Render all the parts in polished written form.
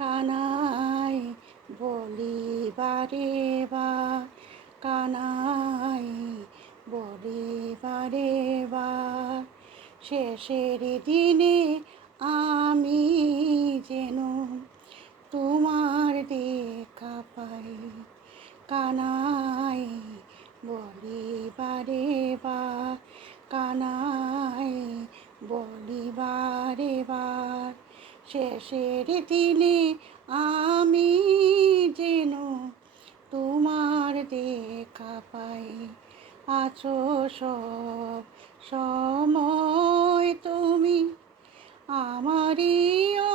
কানাই বলি বারে বার, কানাই বলি বারে বার, শেষের দিনে আমি যেন তোমার দেখা পাই। কানাই বলি বারে বার, কানাই বলি বারে বার, শেষের দিনে আমি যেন তোমার দেখা পাই। আছো সব সময় তুমি আমারই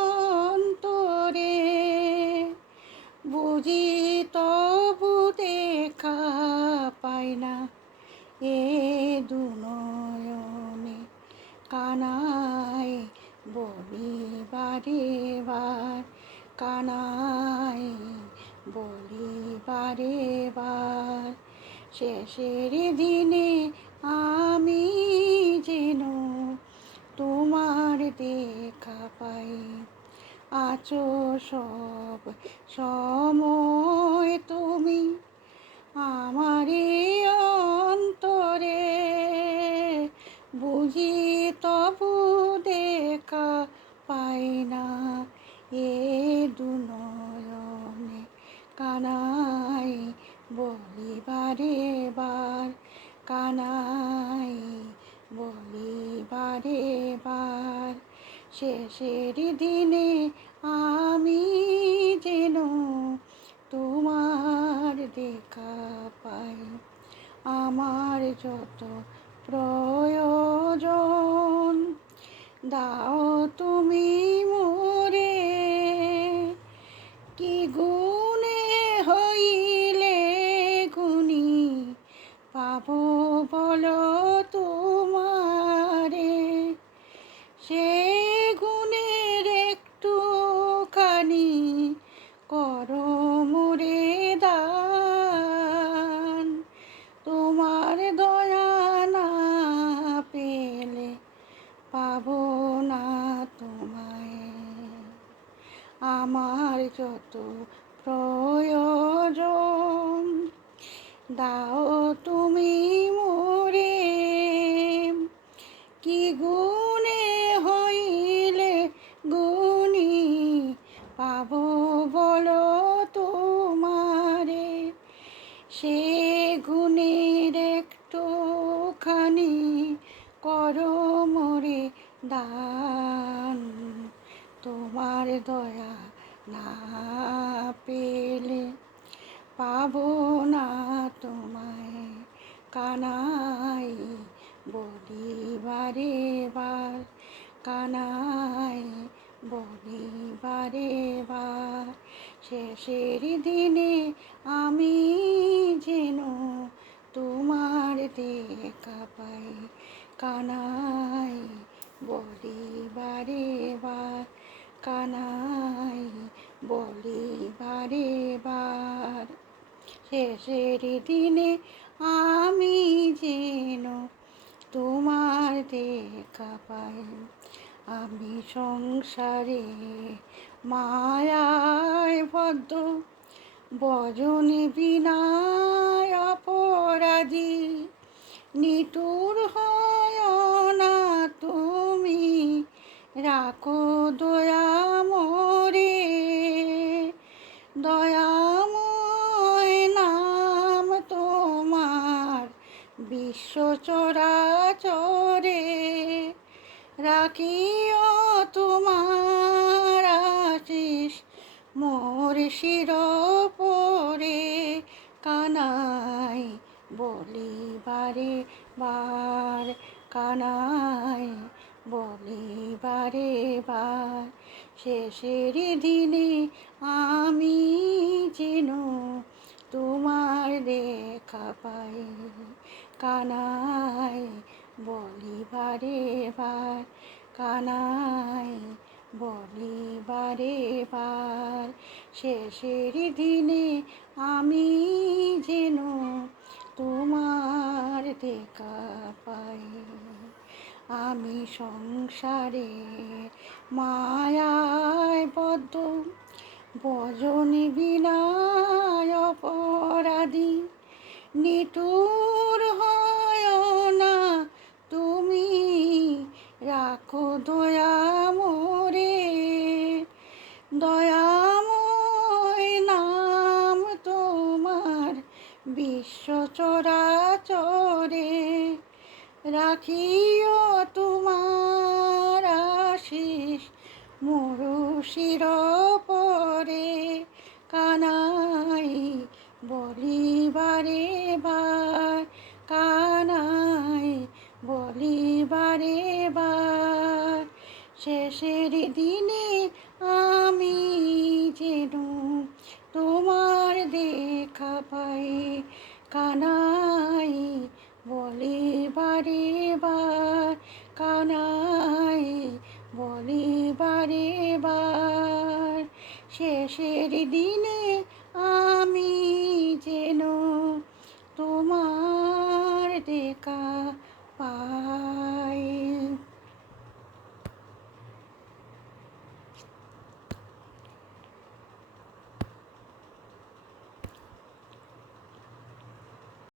অন্তরে, বুঝি তবু দেখা পাই না এ দু নয়নে। কানাই বলি বারে বার, কানাই বলি বারে বার, শেষের দিনে আমি যেন তোমার দেখা পাই। আছো সব সময় তুমি আমারই অন্তরে, বুঝি তবু দেখা পাই না এ দু নয়নে। কানাই বলি বারে বার, কানাই বলি বারে বার, শেষের দিনে আমি যেন তোমার দেখা পাই। আমার যত প্রয়োজন দাও তুমি মোরে, কি গুণে হইলে গুণী পাবো বলো তোমারে, সে গুণের একটুখানি করো মোরে দান। তোমার দয়া না পেলে পাবো না তোমায়। আমার যত প্রয়োজন দাও তুমি মোরে, কি গুণে হইলে গুণী পাবো বলো তোমারে, সে গুণের একটুখানি করো মোরে দান। তোমার দয়া না পেলে পাবো না তোমায়। কানাই বলি বারে বার, কানাই বলি বারে বার, শেষের দিনে আমি যেন তোমার দেখা পাই। কানাই বলি বারে বার, কানাই বলি বারে বার, শেষের দিনে আমি যেন তোমার দেখা পাই। আমি সংসারে মায়ায় বদ্ধ, বজনে বিনায় অপরাধী, নিঠুর হয় না তুমি রাখো দয়া মোরে, দয়াময় নাম তোমার বিশ্ব চরাচরে, রাখিও তোমার আশিস মোর শির ওপরে। কানাই বলি বারে বার, কানাই বলি বারে বার, শেষের দিনে আমি যেন তোমার দেখা পাই। কানাই বলি বারে বার, কানাই বলি বারে বার, শেষের দিনে আমি যেন তোমার দেখা পাই। আমি সংসারে মায়ায় বদ্ধ, ভজনী বিনায় অপরাধী, নিঠুর হয় না তুমি, রাখো দয়া মোরে। দয়াময় নাম তোমার বিশ্ব চরাচরে, রাখিও তোমার আশিস মোরু শির পরে। কানাই বলি বারে বার, কানাই বলি বারে বার, শেষের দিনে আমি যেন তোমার দেখা পাই। কানাই বলি বারে বার, কানাই বলি বারে বার, শেষের দিনে